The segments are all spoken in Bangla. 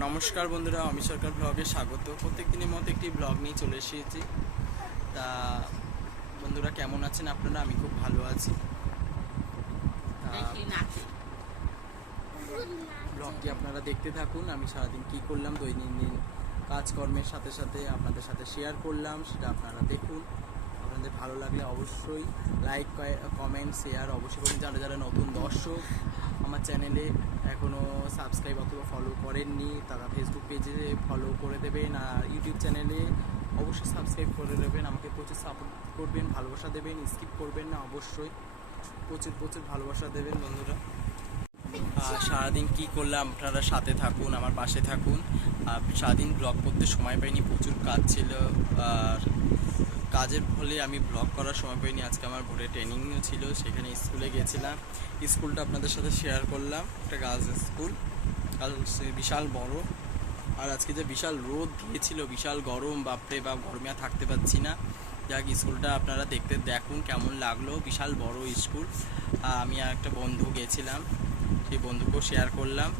নমস্কার বন্ধুরা আমি সরকার ব্লগে স্বাগত। প্রত্যেক দিনের মতো একটি ব্লগ নিয়ে চলে এসেছি। তা, বন্ধুরা কেমন আছেন আপনারা? আমি খুব ভালো আছি। ব্লগটি আপনারা দেখতে থাকুন। আমি সারাদিন কি করলাম? দৈনন্দিন কাজকর্মের সাথে সাথে আপনাদের সাথে শেয়ার করলাম, সেটা আপনারা দেখুন। আপনাদের ভালো লাগলে অবশ্যই লাইক কমেন্ট শেয়ার অবশ্যই করুন যারা যারা নতুন দর্শক আমার চ্যানেলে এখনও সাবস্ক্রাইব অথবা ফলো করেননি, তারা ফেসবুক পেজে ফলো করে দেবেন আর ইউটিউব চ্যানেলে অবশ্যই সাবস্ক্রাইব করে দেবেন আমাকে প্রচুর সাপোর্ট করবেন, ভালোবাসা দেবেন স্কিপ করবেন না অবশ্যই। প্রচুর প্রচুর ভালোবাসা দেবেন বন্ধুরা। আর সারাদিন কি করলাম? আপনারা সাথে থাকুন, আমার পাশে থাকুন। আর সারাদিন ব্লগ করতে সময় পাইনি, প্রচুর কাজ ছিল। আর কাজের ফলে আমি ব্লগ করার সময় পাইনি। আজকে আমার ভোরে ট্রেনিংও ছিল, সেখানে স্কুলে গেছিলাম স্কুলটা আপনাদের সাথে শেয়ার করলাম। একটা গার্লস স্কুল গার্লস বিশাল বড়। আর আজকে যে বিশাল রোদ দিয়েছিল, বিশাল গরম, বাপরে বা গরমে আর থাকতে পারছি না। যাক, স্কুলটা আপনারা দেখতে দেখুন কেমন লাগল। বিশাল বড় স্কুল। আমি আর একটা বন্ধু গেছিলাম। সেই বন্ধুকেও শেয়ার করলাম।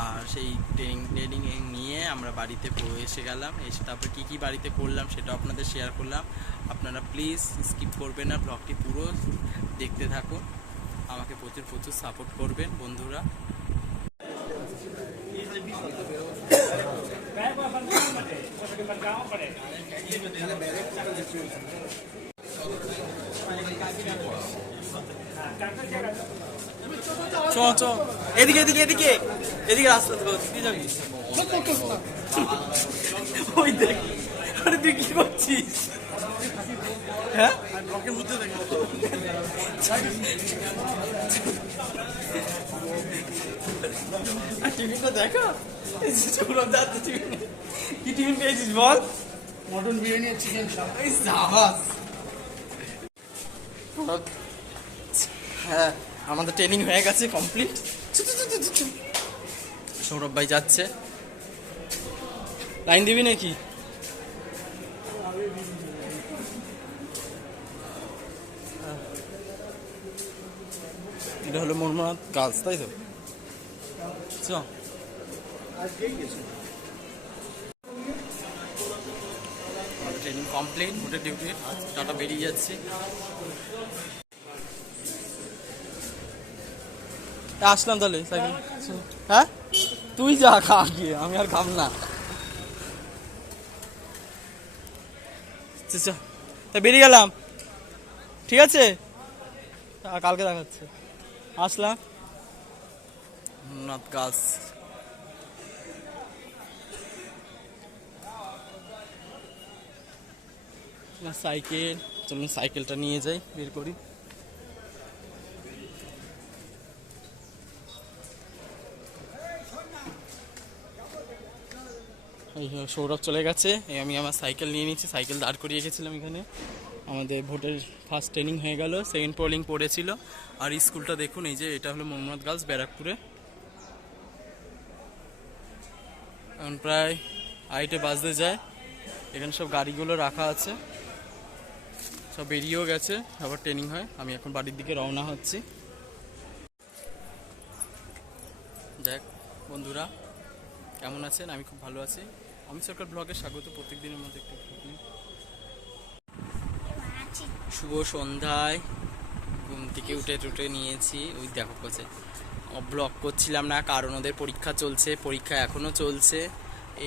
আর সেই ট্রেনিং ট্রেনিং নিয়ে আমরা বাড়িতে এসে গেলাম। এসে তারপর কী কী বাড়িতে করলাম সেটা আপনাদের শেয়ার করলাম। আপনারা প্লিজ স্কিপ করবেন না ব্লগটি পুরো দেখতে থাকুন। আমাকে প্রচুর প্রচুর সাপোর্ট করবেন বন্ধুরা। চ চ এদিকে এদিকে এদিকে। এদিকে রাস্তা ওদিকে যাবি ওই দেখ আরে তুই কি করছিস? হ্যাঁ? দেখ? যাচ্ছে টিফিন কি টিফিন পেয়েছিস বল? মটন বিরিয়ানি আর চিকেন সাপ এই সাবাস। হ্যাঁ আমাদের ট্রেনিং হয়ে গেছে কমপ্লিট সৌরভ ভাই যাচ্ছে। লাইন দিবি নাকি? এটা হলো মোরমাদ গাছ, তাই তো? ট্রেনিং কমপ্লিট ভোটের ডিউটি টাটা বেরিয়ে যাচ্ছি। আসলাম তাহলে হ্যাঁ? তুই যা খা গিয়ে আমি আর খাম না। চ। তা বেরিয়ে গেলাম। ঠিক আছে? কালকে দেখাচ্ছে আসলাম গাছ। না সাইকেল। চলুন সাইকেলটা নিয়ে যাই বের করি। সৌরভ চলে গেছে। আমি আমার সাইকেল নিয়ে নিচ্ছি সাইকেল দাঁড় করিয়ে গেছিলাম এখানে। আমাদের ভোটের ফার্স্ট ট্রেনিং হয়ে গেল সেকেন্ড পোলিং পড়েছিল। আর স্কুলটা দেখুন, এই যে এটা হলো মোহাম্মদ গার্লস ব্যারাকপুরে। এখন প্রায় আইটে বাজতে যায়। এখানে সব গাড়িগুলো রাখা আছে। সব বেরিয়েও গেছে, আবার ট্রেনিং হয়। আমি এখন বাড়ির দিকে রওনা হচ্ছি। যাক, বন্ধুরা, কেমন আছেন? আমি খুব ভালো আছি। আমি সরকার ব্লগে স্বাগত প্রত্যেক দিনের মধ্যে একটু। শুভ সন্ধ্যায়, ঘুম থেকে উঠে টুটে নিয়েছি ওই দেখো কোচে ব্লগ করছিলাম না, কারণ ওদের পরীক্ষা চলছে, পরীক্ষা এখনও চলছে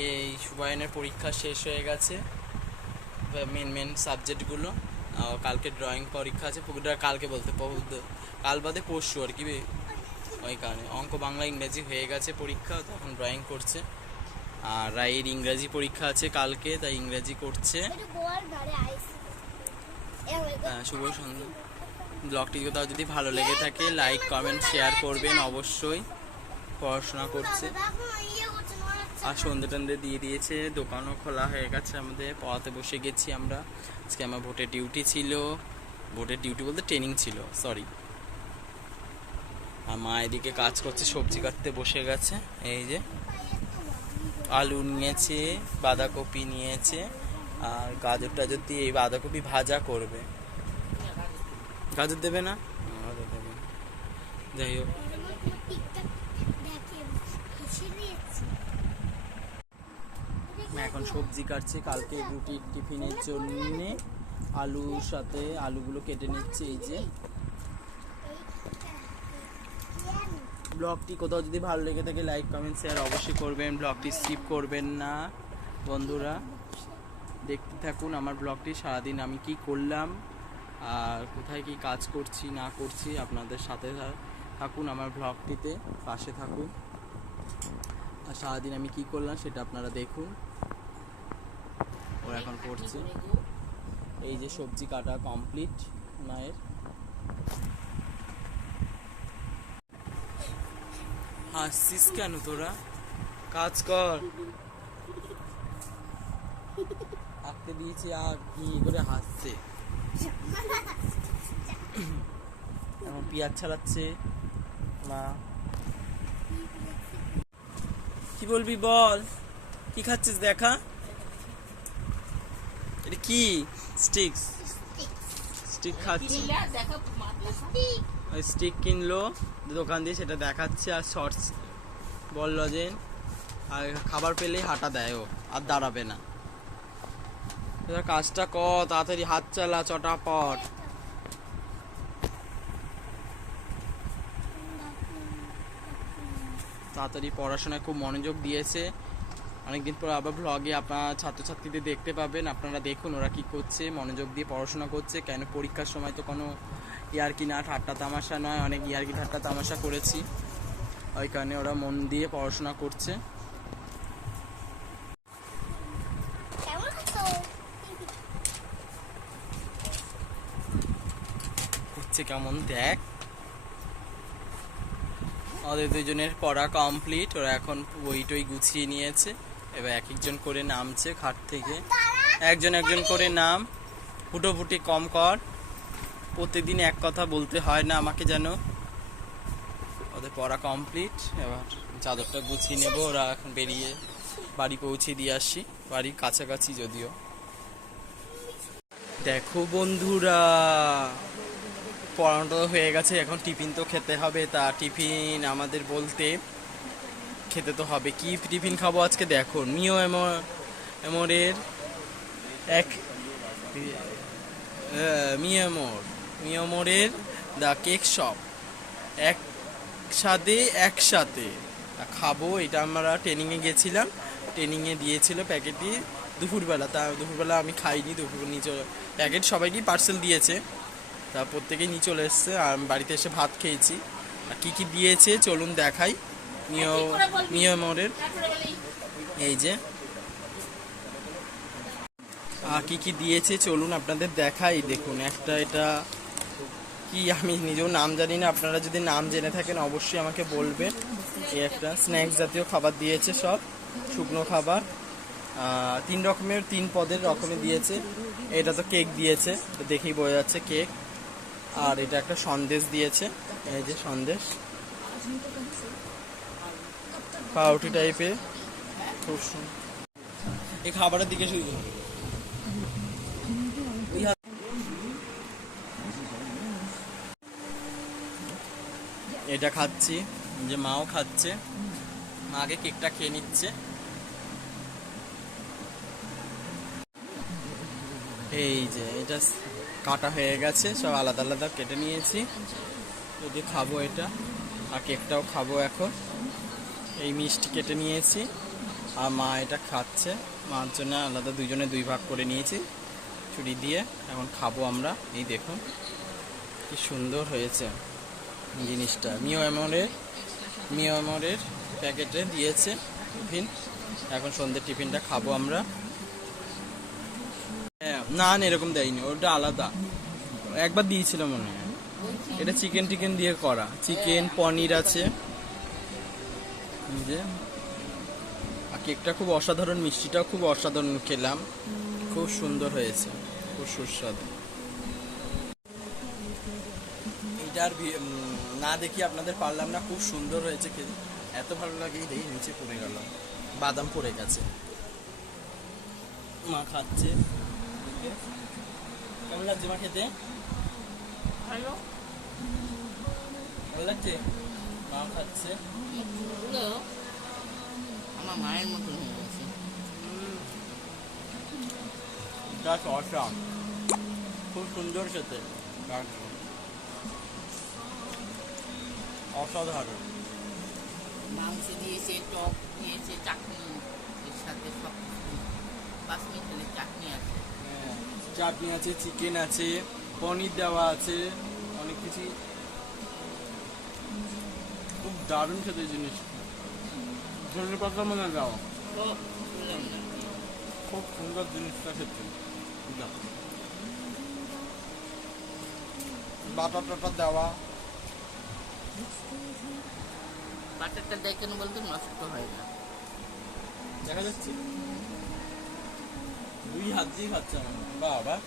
এই সুবায়নের পরীক্ষা শেষ হয়ে গেছে মেন মেন সাবজেক্টগুলো কালকে ড্রয়িং পরীক্ষা আছে, পুকুরটা কালকে বলতে কাল বাদে পরশু আর কি। ওই কারণে অঙ্ক বাংলা, ইংরেজি হয়ে গেছে পরীক্ষা তখন ড্রয়িং করছে আর রায়ের ইংরাজি পরীক্ষা আছে কালকে তাই ইংরাজি করছে। শুভ সন্ধ্যা। ব্লগটি কোথাও যদি ভালো লেগে থাকে লাইক কমেন্ট শেয়ার করবেন অবশ্যই। পড়াশোনা করছে। আর সন্ধে টন্ধে দিয়ে দিয়েছে দোকানও খোলা হয়ে গেছে আমাদের পড়াতে বসে গেছি আমরা। আজকে আমার ভোটের ডিউটি ছিল। ভোটের ডিউটি বলতে ট্রেনিং ছিল সরি আর মা এদিকে কাজ করছে সবজি কাটতে বসে গেছে এই যে। আলু নিয়েছে বাঁধাকপি নিয়েছে আর গাজর টাজর দিয়ে এই বাঁধাকপি ভাজা করবে। গাজর দেবে না? যাই হোক। এখন সবজি কাটছে কালকে রুটির টিফিনের জন্য আলুর সাথে আলুগুলো কেটে নিচ্ছে এই যে। ব্লগটি কোথাও যদি ভালো লেগে থাকে লাইক কমেন্ট শেয়ার অবশ্যই করবেন। ব্লগটি স্কিপ করবেন না, বন্ধুরা। দেখতে থাকুন আমার ব্লগটি, সারাদিন আমি কি করলাম, আর কোথায় কি কাজ করছি, না করছি, আপনাদের সাথে থাকুন আমার ব্লগটিতে, পাশে থাকুন। আর সারাদিন আমি কি করলাম, সেটা আপনারা দেখুন। ওরা এখন করছে। এই যে সবজি কাটা কমপ্লিট মায়ের। হাসছিস কেন তোরা? কাজ কর। আঁকতে দিয়েছি আর কি করে হাসছে? এখন পিয়াজ ছাড়াচ্ছে? মা কি বলবি বল? কি খাচ্ছিস দেখা? এটা কি? স্টিক্স স্টিক খাচ্ছি। স্টিক কিনলো দোকান দিয়ে সেটা দেখাচ্ছে আর শর্টস বল লজেন আর খাবার পেলেই হাঁটা দেয় ও আর দাঁড়াবে না। এবার কাজটা কর তাড়াতাড়ি হাত চালা চটাপট। তাড়াতাড়ি পড়াশোনায় খুব মনোযোগ দিয়েছে। অনেকদিন পর আবার ব্লগে আপনার ছাত্রছাত্রীদের দেখতে পাবেন। আপনারা দেখুন ওরা কি করছে, মনোযোগ দিয়ে পড়াশোনা করছে। কেন পরীক্ষার সময় তো কোনো ইয়ারকি না, ঠাট্টা তামাশা নয়, অনেক ইয়ারকি ঠাট্টা তামাশা করেছি। ওই কারণে ওরা মন দিয়ে পড়াশোনা করছে। কেমন? দেখ। ওদের দুজনের পড়া কমপ্লিট ওরা এখন বই টই গুছিয়ে নিয়েছে। এবার এক একজন করে নামছে খাট থেকে। একজন একজন করে নাম। ফুটোফুটি কম কর। প্রতিদিন এক কথা বলতে হয় না আমাকে যেন। ওদের পড়া কমপ্লিট। এবার চাদরটা গুছিয়ে নেব। ওরা এখন বেরিয়ে বাড়ি পৌঁছে দিয়ে আসি। বাড়ির কাছাকাছি যদিও। দেখো বন্ধুরা, পড়ানোটা হয়ে গেছে। এখন টিফিন তো খেতে হবে। তা টিফিন আমাদের বলতে খেতে তো হবে। কি টিফিন খাব আজকে দেখো। মিও এমর এমরের এক মিয়ামোর মিয়ামোরের দ্য কেক শপ। এক সাথে একসাথে খাব, এটা আমরা ট্রেনিংয়ে গেছিলাম। ট্রেনিংয়ে দিয়েছিল প্যাকেটটি দুপুরবেলা। তা দুপুরবেলা আমি খাইনি, দুপুর নিয়ে চলে প্যাকেট সবাইকেই পার্সেল দিয়েছে। তা প্রত্যেকেই নিয়ে চলে এসছে। আর বাড়িতে এসে ভাত খেয়েছি। আর কী কী দিয়েছে, চলুন দেখাই। মিও মিয়ামোরের এই যে। কি কি দিয়েছে? চলুন আপনাদের দেখাই। দেখুন, একটা এটা কি আমি নিজেও নাম জানি না। আপনারা যদি নাম জেনে থাকেন, অবশ্যই আমাকে বলবেন। এই একটা স্ন্যাক্স জাতীয় খাবার দিয়েছে সব। শুকনো খাবার। তিন রকমের, তিন পদের রকমের দিয়েছে। এটা তো কেক দিয়েছে। দেখেই বোঝা যাচ্ছে কেক। আর এটা একটা সন্দেশ দিয়েছে। এই যে সন্দেশ। পাউরুটি টাইপের। খুব সুন্দর এই খাবারের দিকে হাত- এটা খাচ্ছি, যে মাও খাচ্ছে। মা আগে কেকটা খেয়ে নিচ্ছে। এই যে, এটা কাটা হয়ে গেছে, সব আলাদা আলাদা কেটে নিয়েছি। যদি খাব এটা, আর কেকটাও খাব এখন। এই মিষ্টি কেটে নিয়েছি। আর মা এটা খাচ্ছে। মার জন্য আলাদা দুজনে দুই ভাগ করে নিয়েছি ছুরি দিয়ে। এখন খাব আমরা। এই দেখুন, কি সুন্দর হয়েছে জিনিসটা। মিও এমরের মিও এমরের প্যাকেটে দিয়েছে টিফিন। এখন সন্ধ্যের টিফিনটা খাব আমরা। হ্যাঁ না না, এরকম দেয়নি। ওটা আলাদা। একবার দিয়েছিল মনে হয়। এটা চিকেন টিকেন দিয়ে করা। চিকেন, পনির আছে। যে আর কেকটা খুব অসাধারণ মিষ্টিটাও খুব অসাধারণ খেলাম। খুব সুন্দর হয়েছে খুব সুস্বাদু। এইটার ভি- না দেখি আপনাদের পারলাম না খুব সুন্দর হয়েছে খেতে। এত ভালো লাগে এই নিচে পড়ে গেল। বাদাম পড়ে গেছে। মা খাচ্ছে। কেমন লাগছে মা খেতে? ভালো। ভালো লাগছে? মা খাচ্ছে আমার মায়ের মতন হয়ে গেছে। অসাম খুব সুন্দর খেতে। অসাধারণ। মাংস দিয়েছে টক দিয়েছে চাটনি। এর সাথে সব বাসমতি চালের চাটনি আছে। হ্যাঁ, চাটনি আছে চিকেন আছে পনির দেওয়া আছে অনেক কিছু খুব দারুণ খেতে জিনিস। ধনে পাতা মনে না খুব সুন্দর জিনিসটা খেতে। দাও। বাটার টাটার দেওয়া। বাটারটা দেয় কেন বলতে নষ্ট হয় না। দেখা যাচ্ছে। দুই হাত দিয়ে খাচ্ছে আমার। বাবা।